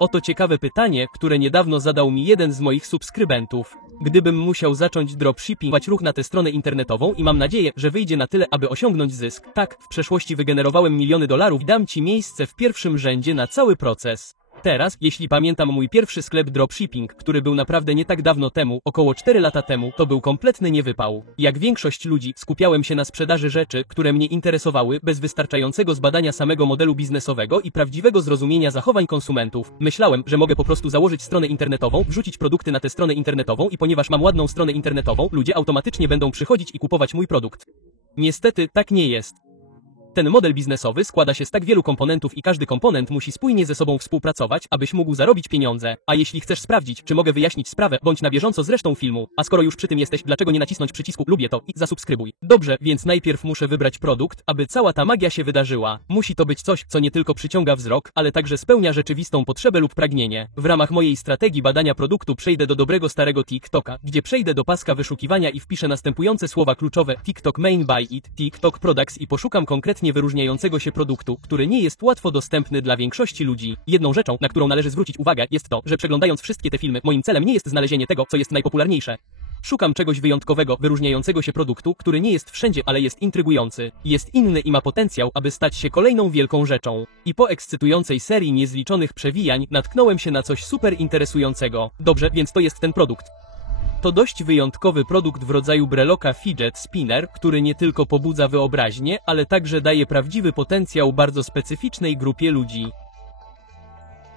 Oto ciekawe pytanie, które niedawno zadał mi jeden z moich subskrybentów. Gdybym musiał zacząć dropshippingować ruch na tę stronę internetową i mam nadzieję, że wyjdzie na tyle, aby osiągnąć zysk. Tak, w przeszłości wygenerowałem miliony dolarów i dam Ci miejsce w pierwszym rzędzie na cały proces. Teraz, jeśli pamiętam mój pierwszy sklep dropshipping, który był naprawdę nie tak dawno temu, około 4 lata temu, to był kompletny niewypał. Jak większość ludzi, skupiałem się na sprzedaży rzeczy, które mnie interesowały, bez wystarczającego zbadania samego modelu biznesowego i prawdziwego zrozumienia zachowań konsumentów. Myślałem, że mogę po prostu założyć stronę internetową, wrzucić produkty na tę stronę internetową i ponieważ mam ładną stronę internetową, ludzie automatycznie będą przychodzić i kupować mój produkt. Niestety, tak nie jest. Ten model biznesowy składa się z tak wielu komponentów i każdy komponent musi spójnie ze sobą współpracować, abyś mógł zarobić pieniądze. A jeśli chcesz sprawdzić, czy mogę wyjaśnić sprawę, bądź na bieżąco z resztą filmu. A skoro już przy tym jesteś, dlaczego nie nacisnąć przycisku lubię to i zasubskrybuj. Dobrze, więc najpierw muszę wybrać produkt, aby cała ta magia się wydarzyła. Musi to być coś, co nie tylko przyciąga wzrok, ale także spełnia rzeczywistą potrzebę lub pragnienie. W ramach mojej strategii badania produktu przejdę do dobrego starego TikToka, gdzie przejdę do paska wyszukiwania i wpiszę następujące słowa kluczowe: TikTok Main Buy It, TikTok Products i poszukam konkretnie wyróżniającego się produktu, który nie jest łatwo dostępny dla większości ludzi. Jedną rzeczą, na którą należy zwrócić uwagę, jest to, że przeglądając wszystkie te filmy, moim celem nie jest znalezienie tego, co jest najpopularniejsze. Szukam czegoś wyjątkowego, wyróżniającego się produktu, który nie jest wszędzie, ale jest intrygujący. Jest inny i ma potencjał, aby stać się kolejną wielką rzeczą. I po ekscytującej serii niezliczonych przewijań, natknąłem się na coś super interesującego. Dobrze, więc to jest ten produkt. To dość wyjątkowy produkt w rodzaju breloka Fidget Spinner, który nie tylko pobudza wyobraźnię, ale także daje prawdziwy potencjał bardzo specyficznej grupie ludzi.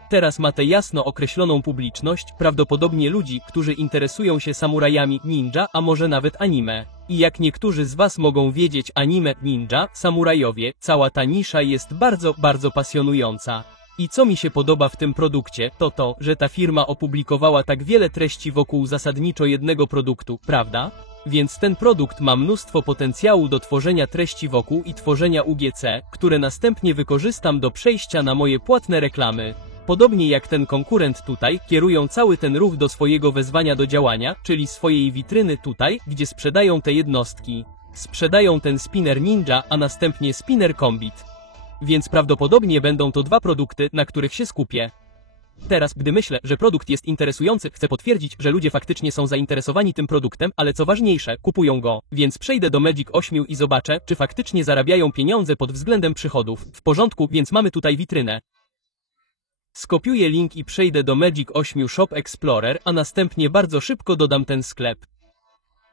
Teraz ma tę jasno określoną publiczność, prawdopodobnie ludzi, którzy interesują się samurajami, ninja, a może nawet anime. I jak niektórzy z Was mogą wiedzieć, anime, ninja, samurajowie, cała ta nisza jest bardzo pasjonująca. I co mi się podoba w tym produkcie, to to, że ta firma opublikowała tak wiele treści wokół zasadniczo jednego produktu, prawda? Więc ten produkt ma mnóstwo potencjału do tworzenia treści wokół i tworzenia UGC, które następnie wykorzystam do przejścia na moje płatne reklamy. Podobnie jak ten konkurent tutaj, kierują cały ten ruch do swojego wezwania do działania, czyli swojej witryny tutaj, gdzie sprzedają te jednostki. Sprzedają ten Spinner Ninja, a następnie Spinner Combit. Więc prawdopodobnie będą to dwa produkty, na których się skupię. Teraz, gdy myślę, że produkt jest interesujący, chcę potwierdzić, że ludzie faktycznie są zainteresowani tym produktem, ale co ważniejsze, kupują go. Więc przejdę do Magic 8 i zobaczę, czy faktycznie zarabiają pieniądze pod względem przychodów. W porządku, więc mamy tutaj witrynę. Skopiuję link i przejdę do Magic 8 Shop Explorer, a następnie bardzo szybko dodam ten sklep.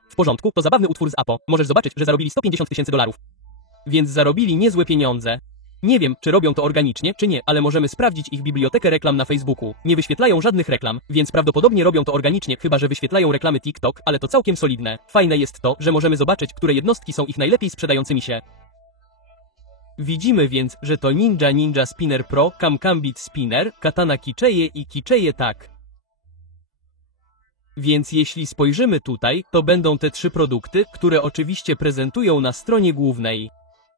W porządku, to zabawny utwór z Apo. Możesz zobaczyć, że zarobili 150 000 dolarów. Więc zarobili niezłe pieniądze. Nie wiem, czy robią to organicznie, czy nie, ale możemy sprawdzić ich bibliotekę reklam na Facebooku. Nie wyświetlają żadnych reklam, więc prawdopodobnie robią to organicznie, chyba że wyświetlają reklamy TikTok, ale to całkiem solidne. Fajne jest to, że możemy zobaczyć, które jednostki są ich najlepiej sprzedającymi się. Widzimy więc, że to Ninja Spinner Pro, Combit Spinner, Katana Kicheje i Kicheje Tak. Więc jeśli spojrzymy tutaj, to będą te trzy produkty, które oczywiście prezentują na stronie głównej.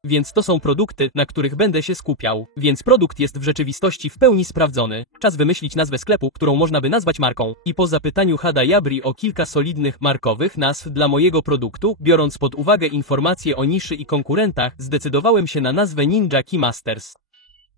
Więc to są produkty, na których będę się skupiał. Więc produkt jest w rzeczywistości w pełni sprawdzony. Czas wymyślić nazwę sklepu, którą można by nazwać marką. I po zapytaniu Hada Jabri o kilka solidnych markowych nazw dla mojego produktu, biorąc pod uwagę informacje o niszy i konkurentach, zdecydowałem się na nazwę Ninja Keymasters.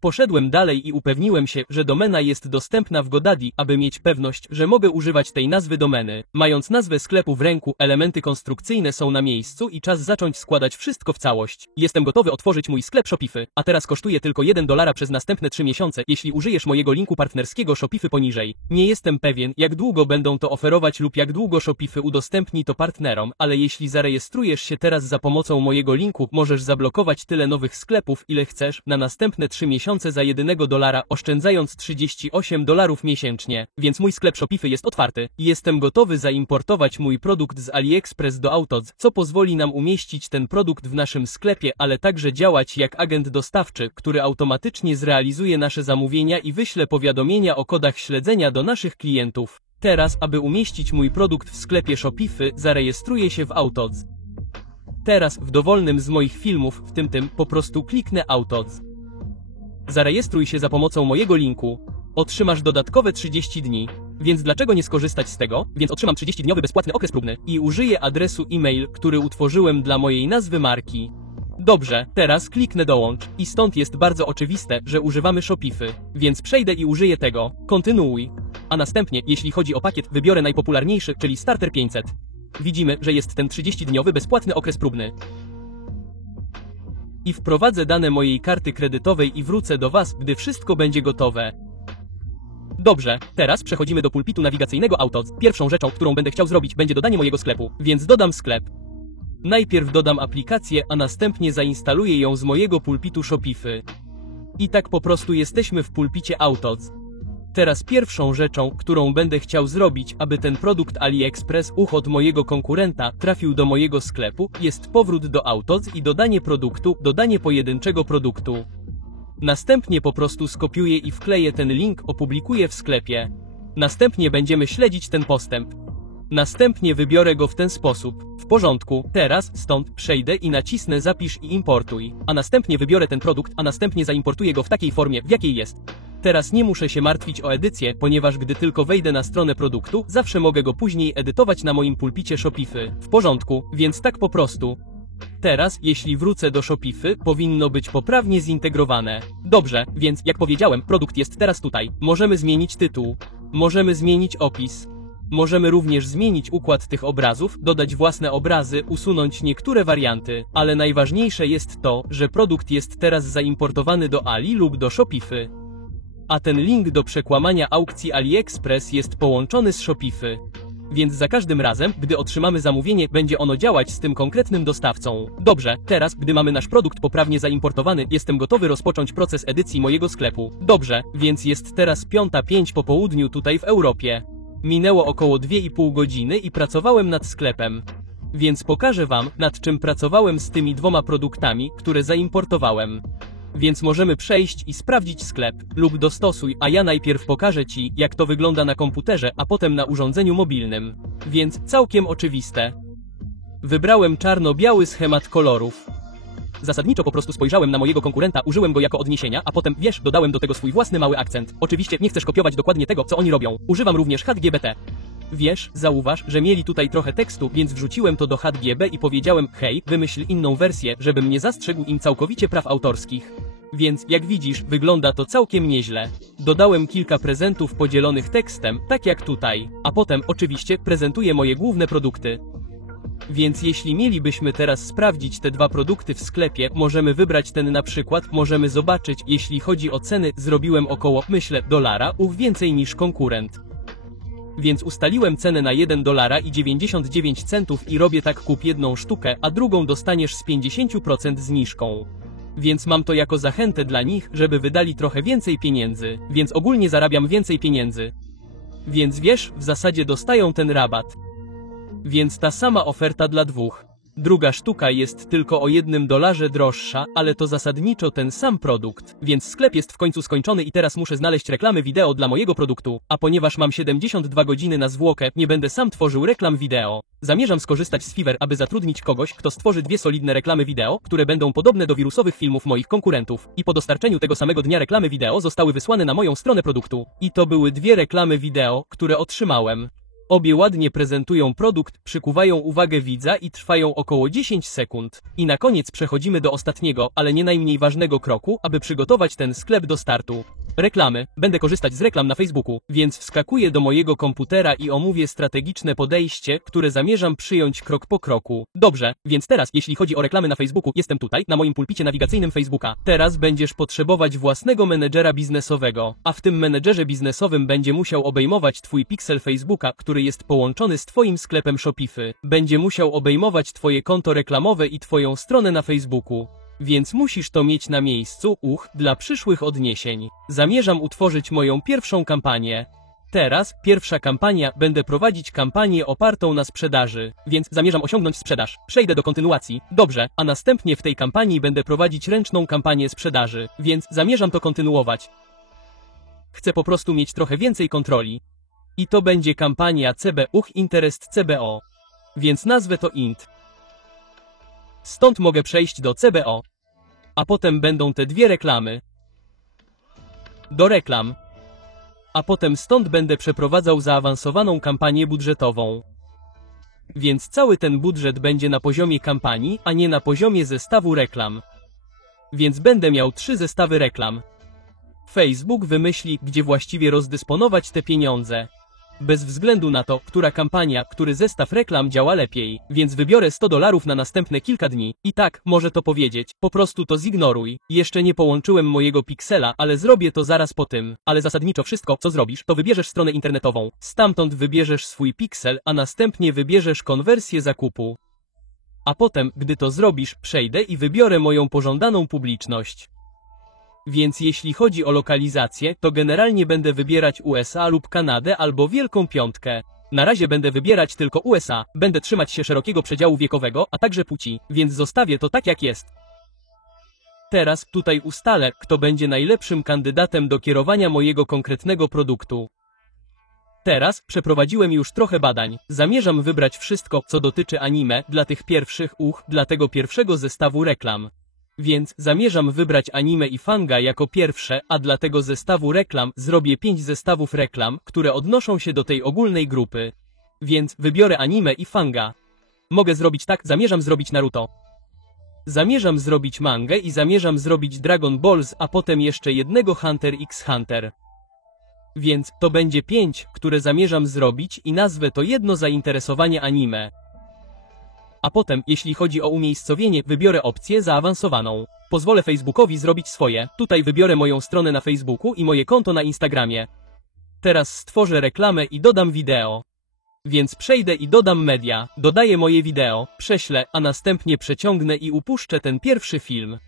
Poszedłem dalej i upewniłem się, że domena jest dostępna w GoDaddy, aby mieć pewność, że mogę używać tej nazwy domeny. Mając nazwę sklepu w ręku, elementy konstrukcyjne są na miejscu i czas zacząć składać wszystko w całość. Jestem gotowy otworzyć mój sklep Shopify, a teraz kosztuje tylko $1 przez następne 3 miesiące, jeśli użyjesz mojego linku partnerskiego Shopify poniżej. Nie jestem pewien, jak długo będą to oferować lub jak długo Shopify udostępni to partnerom, ale jeśli zarejestrujesz się teraz za pomocą mojego linku, możesz zablokować tyle nowych sklepów, ile chcesz, na następne 3 miesiące za $1, oszczędzając $38 miesięcznie. Więc mój sklep Shopify jest otwarty. Jestem gotowy zaimportować mój produkt z AliExpress do AutoZ, co pozwoli nam umieścić ten produkt w naszym sklepie, ale także działać jak agent dostawczy, który automatycznie zrealizuje nasze zamówienia i wyśle powiadomienia o kodach śledzenia do naszych klientów. Teraz, aby umieścić mój produkt w sklepie Shopify, zarejestruję się w AutoZ. Teraz, w dowolnym z moich filmów, w tym po prostu kliknę AutoZ. Zarejestruj się za pomocą mojego linku. Otrzymasz dodatkowe 30 dni. Więc dlaczego nie skorzystać z tego? Więc otrzymam 30-dniowy bezpłatny okres próbny i użyję adresu e-mail, który utworzyłem dla mojej nazwy marki. Dobrze, teraz kliknę dołącz i stąd jest bardzo oczywiste, że używamy Shopify. Więc przejdę i użyję tego. Kontynuuj. A następnie, jeśli chodzi o pakiet, wybiorę najpopularniejszy, czyli Starter 500. Widzimy, że jest ten 30-dniowy bezpłatny okres próbny. I wprowadzę dane mojej karty kredytowej i wrócę do Was, gdy wszystko będzie gotowe. Dobrze, teraz przechodzimy do pulpitu nawigacyjnego AutoAds. Pierwszą rzeczą, którą będę chciał zrobić, będzie dodanie mojego sklepu, więc dodam sklep. Najpierw dodam aplikację, a następnie zainstaluję ją z mojego pulpitu Shopify. I tak po prostu jesteśmy w pulpicie AutoAds. Teraz pierwszą rzeczą, którą będę chciał zrobić, aby ten produkt AliExpress od mojego konkurenta trafił do mojego sklepu, jest powrót do AutoAds i dodanie pojedynczego produktu. Następnie po prostu skopiuję i wkleję ten link, opublikuję w sklepie. Następnie będziemy śledzić ten postęp. Następnie wybiorę go w ten sposób. W porządku, teraz stąd przejdę i nacisnę zapisz i importuj. A następnie wybiorę ten produkt, a następnie zaimportuję go w takiej formie, w jakiej jest. Teraz nie muszę się martwić o edycję, ponieważ gdy tylko wejdę na stronę produktu, zawsze mogę go później edytować na moim pulpicie Shopify. W porządku, więc tak po prostu. Teraz, jeśli wrócę do Shopify, powinno być poprawnie zintegrowane. Dobrze, więc jak powiedziałem, produkt jest teraz tutaj. Możemy zmienić tytuł. Możemy zmienić opis. Możemy również zmienić układ tych obrazów, dodać własne obrazy, usunąć niektóre warianty. Ale najważniejsze jest to, że produkt jest teraz zaimportowany do Ali lub do Shopify. A ten link do przekłamania aukcji AliExpress jest połączony z Shopify. Więc za każdym razem, gdy otrzymamy zamówienie, będzie ono działać z tym konkretnym dostawcą. Dobrze, teraz, gdy mamy nasz produkt poprawnie zaimportowany, jestem gotowy rozpocząć proces edycji mojego sklepu. Dobrze, więc jest teraz 5:05 po południu tutaj w Europie. Minęło około 2,5 godziny i pracowałem nad sklepem. Więc pokażę Wam, nad czym pracowałem z tymi dwoma produktami, które zaimportowałem. Więc możemy przejść i sprawdzić sklep, lub dostosuj, a ja najpierw pokażę Ci, jak to wygląda na komputerze, a potem na urządzeniu mobilnym. Więc całkiem oczywiste. Wybrałem czarno-biały schemat kolorów. Zasadniczo po prostu spojrzałem na mojego konkurenta, użyłem go jako odniesienia, a potem, wiesz, dodałem do tego swój własny mały akcent. Oczywiście nie chcesz kopiować dokładnie tego, co oni robią. Używam również HGBT. Wiesz, zauważ, że mieli tutaj trochę tekstu, więc wrzuciłem to do HGB i powiedziałem, hej, wymyśl inną wersję, żebym nie zastrzegł im całkowicie praw autorskich. Więc, jak widzisz, wygląda to całkiem nieźle. Dodałem kilka prezentów podzielonych tekstem, tak jak tutaj. A potem, oczywiście, prezentuję moje główne produkty. Więc jeśli mielibyśmy teraz sprawdzić te dwa produkty w sklepie, możemy wybrać ten na przykład, możemy zobaczyć, jeśli chodzi o ceny, zrobiłem około, myślę, dolara, więcej niż konkurent. Więc ustaliłem cenę na $1,99 i robię tak: kup jedną sztukę, a drugą dostaniesz z 50% zniżką. Więc mam to jako zachętę dla nich, żeby wydali trochę więcej pieniędzy, więc ogólnie zarabiam więcej pieniędzy. Więc wiesz, w zasadzie dostają ten rabat. Więc ta sama oferta dla dwóch. Druga sztuka jest tylko o $1 droższa, ale to zasadniczo ten sam produkt. Więc sklep jest w końcu skończony i teraz muszę znaleźć reklamy wideo dla mojego produktu. A ponieważ mam 72 godziny na zwłokę, nie będę sam tworzył reklam wideo. Zamierzam skorzystać z Fiverr, aby zatrudnić kogoś, kto stworzy dwie solidne reklamy wideo, które będą podobne do wirusowych filmów moich konkurentów. I po dostarczeniu tego samego dnia reklamy wideo zostały wysłane na moją stronę produktu. I to były dwie reklamy wideo, które otrzymałem. Obie ładnie prezentują produkt, przykuwają uwagę widza i trwają około 10 sekund. I na koniec przechodzimy do ostatniego, ale nie najmniej ważnego kroku, aby przygotować ten sklep do startu. Reklamy. Będę korzystać z reklam na Facebooku, więc wskakuję do mojego komputera i omówię strategiczne podejście, które zamierzam przyjąć krok po kroku. Dobrze, więc teraz, jeśli chodzi o reklamy na Facebooku, jestem tutaj, na moim pulpicie nawigacyjnym Facebooka. Teraz będziesz potrzebować własnego menedżera biznesowego, a w tym menedżerze biznesowym będzie musiał obejmować Twój piksel Facebooka, który jest połączony z Twoim sklepem Shopify. Będzie musiał obejmować Twoje konto reklamowe i Twoją stronę na Facebooku. Więc musisz to mieć na miejscu, dla przyszłych odniesień. Zamierzam utworzyć moją pierwszą kampanię. Teraz, pierwsza kampania, będę prowadzić kampanię opartą na sprzedaży, więc zamierzam osiągnąć sprzedaż. Przejdę do kontynuacji, dobrze, a następnie w tej kampanii będę prowadzić ręczną kampanię sprzedaży, więc zamierzam to kontynuować. Chcę po prostu mieć trochę więcej kontroli. I to będzie kampania CB Interest CBO. Więc nazwę to INT. Stąd mogę przejść do CBO. A potem będą te dwie reklamy. Do reklam. A potem stąd będę przeprowadzał zaawansowaną kampanię budżetową. Więc cały ten budżet będzie na poziomie kampanii, a nie na poziomie zestawu reklam. Więc będę miał 3 zestawy reklam. Facebook wymyśli, gdzie właściwie rozdysponować te pieniądze. Bez względu na to, która kampania, który zestaw reklam działa lepiej, więc wybiorę $100 na następne kilka dni. I tak, może to powiedzieć, po prostu to zignoruj. Jeszcze nie połączyłem mojego Pixela, ale zrobię to zaraz po tym. Ale zasadniczo wszystko, co zrobisz, to wybierzesz stronę internetową. Stamtąd wybierzesz swój Pixel, a następnie wybierzesz konwersję zakupu. A potem, gdy to zrobisz, przejdę i wybiorę moją pożądaną publiczność. Więc jeśli chodzi o lokalizację, to generalnie będę wybierać USA lub Kanadę albo Wielką Piątkę. Na razie będę wybierać tylko USA, będę trzymać się szerokiego przedziału wiekowego, a także płci, więc zostawię to tak jak jest. Teraz tutaj ustalę, kto będzie najlepszym kandydatem do kierowania mojego konkretnego produktu. Teraz przeprowadziłem już trochę badań. Zamierzam wybrać wszystko, co dotyczy anime, dla tych pierwszych dla tego pierwszego zestawu reklam. Więc zamierzam wybrać anime i fanga jako pierwsze, a dla tego zestawu reklam zrobię 5 zestawów reklam, które odnoszą się do tej ogólnej grupy. Więc wybiorę anime i fanga. Mogę zrobić tak, zamierzam zrobić Naruto. Zamierzam zrobić mangę i zamierzam zrobić Dragon Balls, a potem jeszcze jednego Hunter x Hunter. Więc to będzie 5, które zamierzam zrobić i nazwę to jedno zainteresowanie anime. A potem, jeśli chodzi o umiejscowienie, wybiorę opcję zaawansowaną. Pozwolę Facebookowi zrobić swoje. Tutaj wybiorę moją stronę na Facebooku i moje konto na Instagramie. Teraz stworzę reklamę i dodam wideo. Więc przejdę i dodam media. Dodaję moje wideo, prześlę, a następnie przeciągnę i upuszczę ten pierwszy film.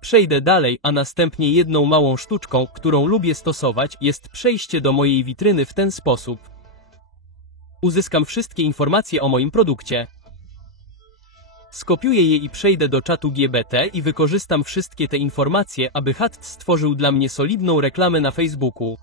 Przejdę dalej, a następnie jedną małą sztuczką, którą lubię stosować, jest przejście do mojej witryny w ten sposób. Uzyskam wszystkie informacje o moim produkcie. Skopiuję je i przejdę do czatu GBT i wykorzystam wszystkie te informacje, aby chat stworzył dla mnie solidną reklamę na Facebooku.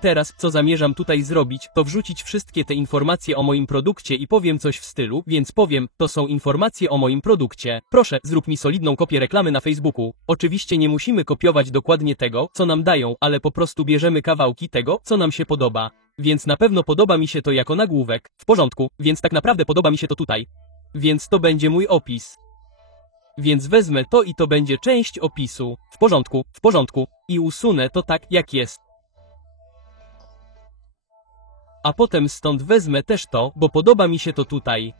Teraz, co zamierzam tutaj zrobić, to wrzucić wszystkie te informacje o moim produkcie i powiem coś w stylu, więc powiem, to są informacje o moim produkcie. Proszę, zrób mi solidną kopię reklamy na Facebooku. Oczywiście nie musimy kopiować dokładnie tego, co nam dają, ale po prostu bierzemy kawałki tego, co nam się podoba. Więc na pewno podoba mi się to jako nagłówek. W porządku, więc tak naprawdę podoba mi się to tutaj. Więc to będzie mój opis. Więc wezmę to i to będzie część opisu. W porządku. I usunę to tak, jak jest. A potem stąd wezmę też to, bo podoba mi się to tutaj.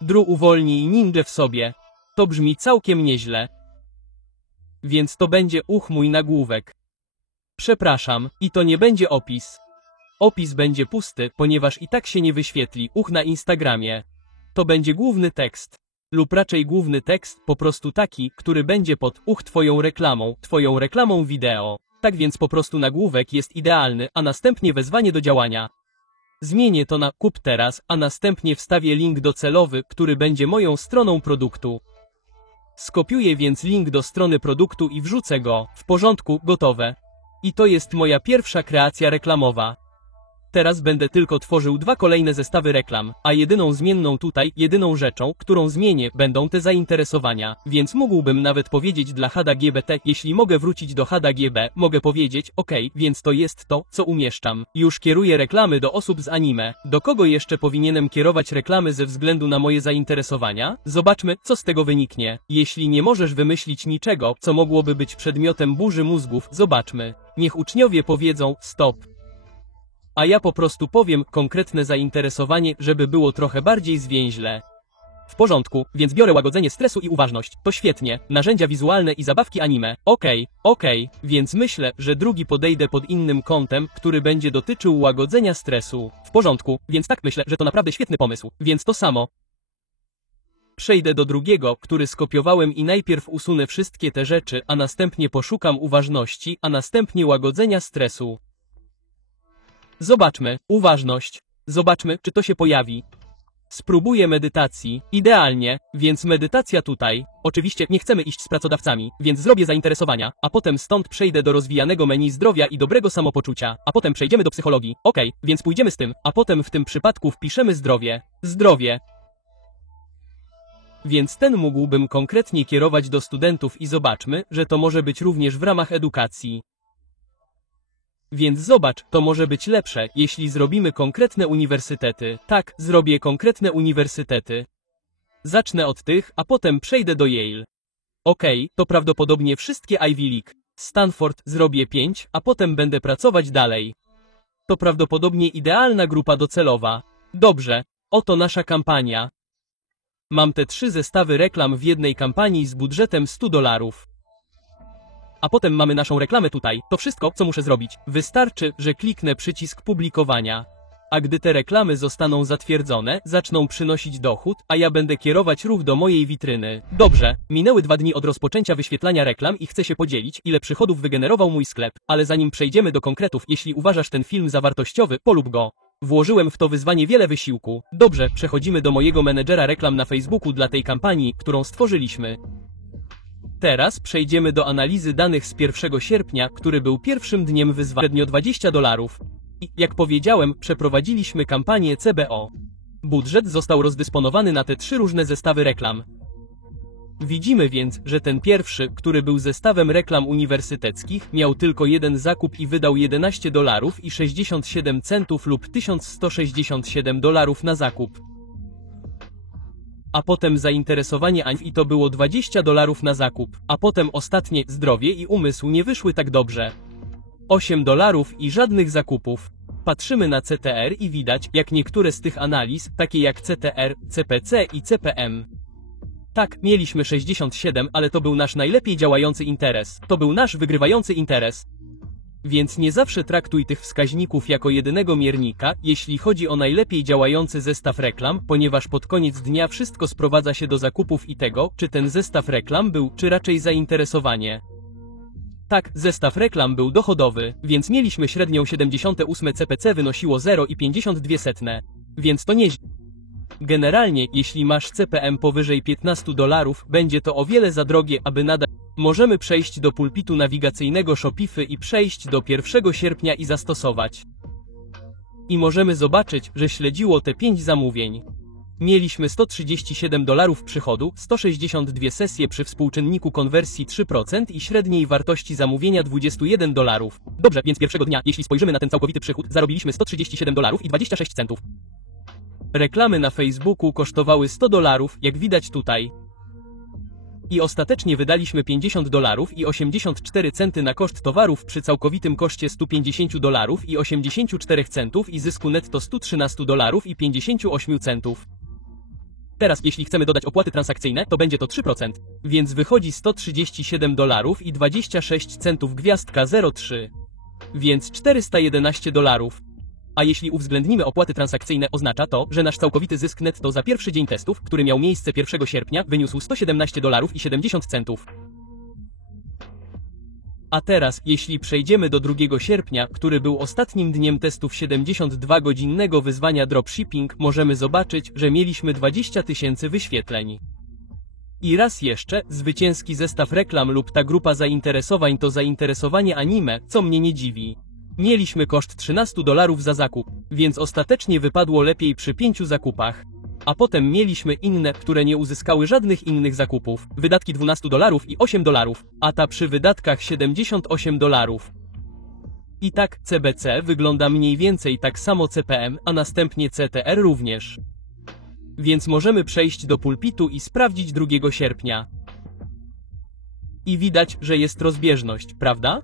Drew uwolnij ninja w sobie. To brzmi całkiem nieźle. Więc to będzie mój nagłówek. Przepraszam, i to nie będzie opis. Opis będzie pusty, ponieważ i tak się nie wyświetli na Instagramie. To będzie główny tekst. Lub raczej główny tekst, po prostu taki, który będzie pod twoją reklamą wideo. Tak więc po prostu nagłówek jest idealny, a następnie wezwanie do działania. Zmienię to na kup teraz, a następnie wstawię link docelowy, który będzie moją stroną produktu. Skopiuję więc link do strony produktu i wrzucę go. W porządku, gotowe. I to jest moja pierwsza kreacja reklamowa. Teraz będę tylko tworzył 2 kolejne zestawy reklam, a jedyną zmienną tutaj, jedyną rzeczą, którą zmienię, będą te zainteresowania. Więc mógłbym nawet powiedzieć dla HDGBT, jeśli mogę wrócić do HDGB, mogę powiedzieć, ok, więc to jest to, co umieszczam. Już kieruję reklamy do osób z anime. Do kogo jeszcze powinienem kierować reklamy ze względu na moje zainteresowania? Zobaczmy, co z tego wyniknie. Jeśli nie możesz wymyślić niczego, co mogłoby być przedmiotem burzy mózgów, zobaczmy. Niech uczniowie powiedzą, stop. A ja po prostu powiem konkretne zainteresowanie, żeby było trochę bardziej zwięźle. W porządku, więc biorę łagodzenie stresu i uważność. To świetnie. Narzędzia wizualne i zabawki anime. Okej. Więc myślę, że drugi podejdę pod innym kątem, który będzie dotyczył łagodzenia stresu. W porządku, więc tak myślę, że to naprawdę świetny pomysł. Więc to samo. Przejdę do drugiego, który skopiowałem i najpierw usunę wszystkie te rzeczy, a następnie poszukam uważności, a następnie łagodzenia stresu. Zobaczmy, uważność. Zobaczmy, czy to się pojawi. Spróbuję medytacji. Idealnie, więc medytacja tutaj. Oczywiście nie chcemy iść z pracodawcami, więc zrobię zainteresowania, a potem stąd przejdę do rozwijanego menu zdrowia i dobrego samopoczucia, a potem przejdziemy do psychologii. Więc pójdziemy z tym, a potem w tym przypadku wpiszemy zdrowie. Zdrowie. Więc ten mógłbym konkretnie kierować do studentów i zobaczmy, że to może być również w ramach edukacji. Więc zobacz, to może być lepsze, jeśli zrobimy konkretne uniwersytety. Tak, zrobię konkretne uniwersytety. Zacznę od tych, a potem przejdę do Yale. Okej, to prawdopodobnie wszystkie Ivy League. Stanford zrobię 5, a potem będę pracować dalej. To prawdopodobnie idealna grupa docelowa. Dobrze, oto nasza kampania. Mam te 3 zestawy reklam w jednej kampanii z budżetem $100. A potem mamy naszą reklamę tutaj. To wszystko, co muszę zrobić. Wystarczy, że kliknę przycisk publikowania. A gdy te reklamy zostaną zatwierdzone, zaczną przynosić dochód, a ja będę kierować ruch do mojej witryny. Dobrze, minęły 2 dni od rozpoczęcia wyświetlania reklam i chcę się podzielić, ile przychodów wygenerował mój sklep. Ale zanim przejdziemy do konkretów, jeśli uważasz ten film za wartościowy, polub go. Włożyłem w to wyzwanie wiele wysiłku. Dobrze, przechodzimy do mojego menedżera reklam na Facebooku dla tej kampanii, którą stworzyliśmy. Teraz przejdziemy do analizy danych z 1 sierpnia, który był pierwszym dniem wyzwania. Średnio $20. I, jak powiedziałem, przeprowadziliśmy kampanię CBO. Budżet został rozdysponowany na te 3 różne zestawy reklam. Widzimy więc, że ten pierwszy, który był zestawem reklam uniwersyteckich, miał tylko jeden zakup i wydał $11,67 lub $1167 na zakup. A potem zainteresowanie i to było $20 na zakup. A potem ostatnie, zdrowie i umysł nie wyszły tak dobrze. $8 i żadnych zakupów. Patrzymy na CTR i widać, jak niektóre z tych analiz, takie jak CTR, CPC i CPM. Tak, mieliśmy 67, ale to był nasz najlepiej działający interes. To był nasz wygrywający interes. Więc nie zawsze traktuj tych wskaźników jako jedynego miernika, jeśli chodzi o najlepiej działający zestaw reklam, ponieważ pod koniec dnia wszystko sprowadza się do zakupów i tego, czy ten zestaw reklam był, czy raczej zainteresowanie. Tak, zestaw reklam był dochodowy, więc mieliśmy średnią 78 CPC wynosiło 0,52. Więc to nieźle. Generalnie, jeśli masz CPM powyżej $15, będzie to o wiele za drogie, aby nadać. Możemy przejść do pulpitu nawigacyjnego Shopify i przejść do 1 sierpnia i zastosować. I możemy zobaczyć, że śledziło te 5 zamówień. Mieliśmy $137 przychodu, 162 sesje przy współczynniku konwersji 3% i średniej wartości zamówienia $21. Dobrze, więc pierwszego dnia, jeśli spojrzymy na ten całkowity przychód, zarobiliśmy $137,26. Reklamy na Facebooku kosztowały $100, jak widać tutaj. I ostatecznie wydaliśmy $50,84 na koszt towarów przy całkowitym koszcie $150,84 i zysku netto $113,58. Teraz, jeśli chcemy dodać opłaty transakcyjne, to będzie to 3%. Więc wychodzi $137,26 gwiazdka 03. Więc $411. A jeśli uwzględnimy opłaty transakcyjne, oznacza to, że nasz całkowity zysk netto za pierwszy dzień testów, który miał miejsce 1 sierpnia, wyniósł $117,70. A teraz, jeśli przejdziemy do 2 sierpnia, który był ostatnim dniem testów 72-godzinnego wyzwania dropshipping, możemy zobaczyć, że mieliśmy 20 000 wyświetleń. I raz jeszcze, zwycięski zestaw reklam lub ta grupa zainteresowań to zainteresowanie anime, co mnie nie dziwi. Mieliśmy koszt $13 za zakup, więc ostatecznie wypadło lepiej przy 5 zakupach. A potem mieliśmy inne, które nie uzyskały żadnych innych zakupów. Wydatki $12 i $8, a ta przy wydatkach $78. I tak, CBC wygląda mniej więcej tak samo CPM, a następnie CTR również. Więc możemy przejść do pulpitu i sprawdzić 2 sierpnia. I widać, że jest rozbieżność, prawda?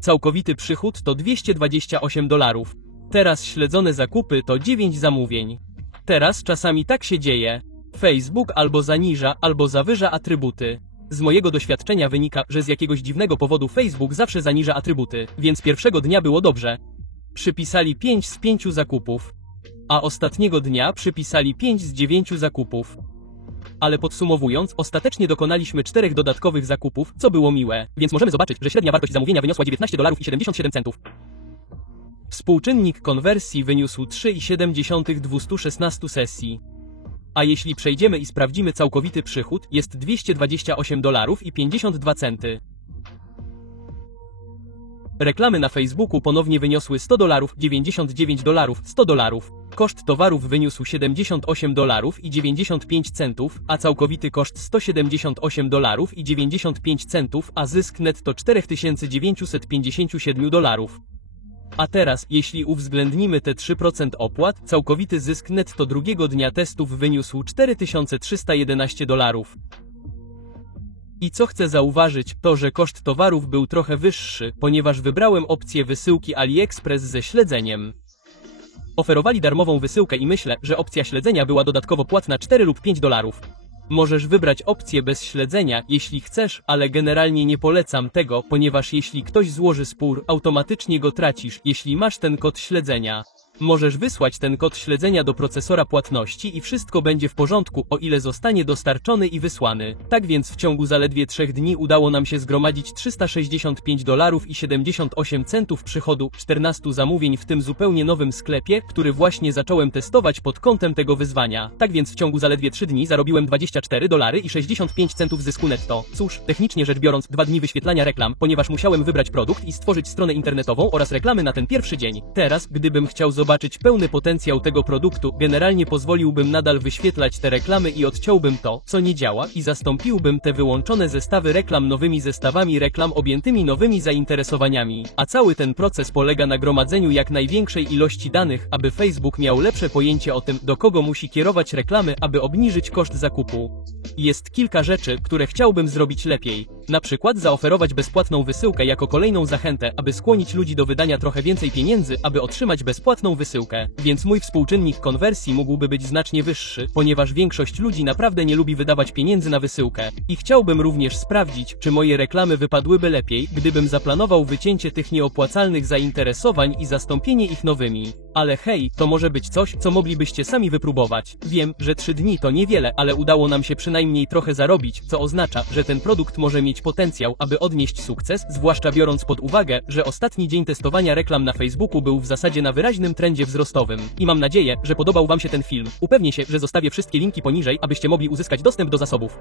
Całkowity przychód to $228. Teraz śledzone zakupy to 9 zamówień. Teraz czasami tak się dzieje. Facebook albo zaniża, albo zawyża atrybuty. Z mojego doświadczenia wynika, że z jakiegoś dziwnego powodu Facebook zawsze zaniża atrybuty, więc pierwszego dnia było dobrze. Przypisali 5 z 5 zakupów. A ostatniego dnia przypisali 5 z 9 zakupów. Ale podsumowując, ostatecznie dokonaliśmy 4 dodatkowych zakupów, co było miłe, więc możemy zobaczyć, że średnia wartość zamówienia wyniosła $19,77. Współczynnik konwersji wyniósł 3,7 216 sesji. A jeśli przejdziemy i sprawdzimy całkowity przychód, jest $228,52. Reklamy na Facebooku ponownie wyniosły $100, $99, $100. Koszt towarów wyniósł $78,95, a całkowity koszt $178,95, a zysk netto $4957. A teraz, jeśli uwzględnimy te 3% opłat, całkowity zysk netto drugiego dnia testów wyniósł $4311. I co chcę zauważyć, to że koszt towarów był trochę wyższy, ponieważ wybrałem opcję wysyłki AliExpress ze śledzeniem. Oferowali darmową wysyłkę i myślę, że opcja śledzenia była dodatkowo płatna $4 lub $5. Możesz wybrać opcję bez śledzenia, jeśli chcesz, ale generalnie nie polecam tego, ponieważ jeśli ktoś złoży spór, automatycznie go tracisz, jeśli masz ten kod śledzenia. Możesz wysłać ten kod śledzenia do procesora płatności i wszystko będzie w porządku, o ile zostanie dostarczony i wysłany. Tak więc w ciągu zaledwie 3 dni udało nam się zgromadzić $365,78 przychodu, 14 zamówień w tym zupełnie nowym sklepie, który właśnie zacząłem testować pod kątem tego wyzwania. Tak więc w ciągu zaledwie 3 dni zarobiłem $24,65 zysku netto. Cóż, technicznie rzecz biorąc, 2 dni wyświetlania reklam, ponieważ musiałem wybrać produkt i stworzyć stronę internetową oraz reklamy na ten pierwszy dzień. Teraz, gdybym chciał zobaczyć pełny potencjał tego produktu, generalnie pozwoliłbym nadal wyświetlać te reklamy i odciąłbym to, co nie działa, i zastąpiłbym te wyłączone zestawy reklam nowymi zestawami reklam objętymi nowymi zainteresowaniami. A cały ten proces polega na gromadzeniu jak największej ilości danych, aby Facebook miał lepsze pojęcie o tym, do kogo musi kierować reklamy, aby obniżyć koszt zakupu. Jest kilka rzeczy, które chciałbym zrobić lepiej. Na przykład zaoferować bezpłatną wysyłkę jako kolejną zachętę, aby skłonić ludzi do wydania trochę więcej pieniędzy, aby otrzymać bezpłatną wysyłkę. Więc mój współczynnik konwersji mógłby być znacznie wyższy, ponieważ większość ludzi naprawdę nie lubi wydawać pieniędzy na wysyłkę. I chciałbym również sprawdzić, czy moje reklamy wypadłyby lepiej, gdybym zaplanował wycięcie tych nieopłacalnych zainteresowań i zastąpienie ich nowymi. Ale hej, to może być coś, co moglibyście sami wypróbować. Wiem, że 3 dni to niewiele, ale udało nam się przynajmniej trochę zarobić, co oznacza, że ten produkt może mieć potencjał, aby odnieść sukces, zwłaszcza biorąc pod uwagę, że ostatni dzień testowania reklam na Facebooku był w zasadzie na wyraźnym trendzie wzrostowym. I mam nadzieję, że podobał Wam się ten film. Upewnię się, że zostawię wszystkie linki poniżej, abyście mogli uzyskać dostęp do zasobów.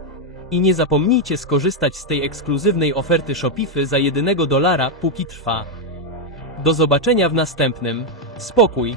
I nie zapomnijcie skorzystać z tej ekskluzywnej oferty Shopify za $1, póki trwa. Do zobaczenia w następnym. Spokój.